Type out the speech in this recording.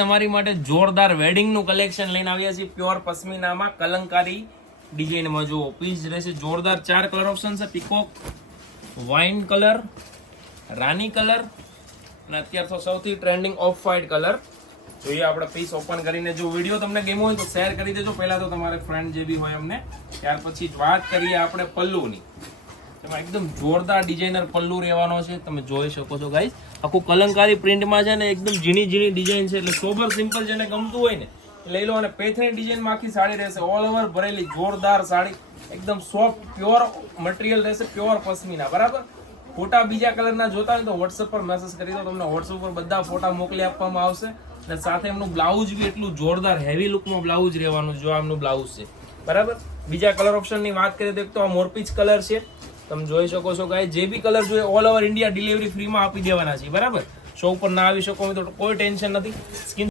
તમારી માટે જોરદાર વેડિંગ નું કલેક્શન લઈને આવ્યા છીએ પ્યોર પશ્મિનામાં કલંકારી ડિઝાઇનમાં. જુઓ પીસ રહેશે જોરદાર. 4 કલર ઓપ્શન છે, પીકોક, વાઇન કલર, રાની કલર અને અત્યારે તો સૌથી ટ્રેન્ડિંગ ઓફ વ્હાઇટ કલર. જોઈએ આપણે પીસ ઓપન કરીને. જો વિડીયો તમને ગમ્યો હોય તો શેર કરી દેજો પહેલા તો તમારે ફ્રેન્ડ જે બી હોય અમને. ત્યાર પછી વાત કરીએ આપણે પલ્લુની. એમાં એકદમ જોરદાર ડિઝાઇનર પલ્લુ રહેવાનો છે, તમે જોઈ શકો છો ગાઈસ. આખું કલંકારી પ્રિન્ટમાં છે ને એકદમ ઝીણી ઝીણી ડિઝાઇન છે, એટલે સોબર સિમ્પલ જેને ગમતું હોય ને લઈ લો. અને પેથની ડિઝાઇનમાં આખી સાડી રહેશે, ઓલ ઓવર ભરેલી જોરદાર સાડી, એકદમ સોફ્ટ પ્યોર મટીરિયલ રહેશે, પ્યોર પશ્મિના. બરાબર. ફોટા બીજા કલરના જોતા હોય તો વોટ્સએપ પર મેસેજ કરી દો, તમને વોટ્સએપ પર બધા ફોટા મોકલી આપવામાં આવશે. અને સાથે એમનું બ્લાઉઝ બી એટલું જોરદાર હેવી લુકમાં બ્લાઉઝ રહેવાનું. જો આમનું બ્લાઉઝ છે. બરાબર. બીજા કલર ઓપ્શનની વાત કરીએ તો એક તો આ મોરપીચ કલર છે, તમે જોઈ શકો છો ગાઈસ. જે બી કલર જોઈએ ઓલ ઓવર ઇન્ડિયા ડિલિવરી ફ્રીમાં આપી દેવાના છે. બરાબર. શો ઉપર ના આવી શકો તો કોઈ ટેન્શન નથી. સ્કીન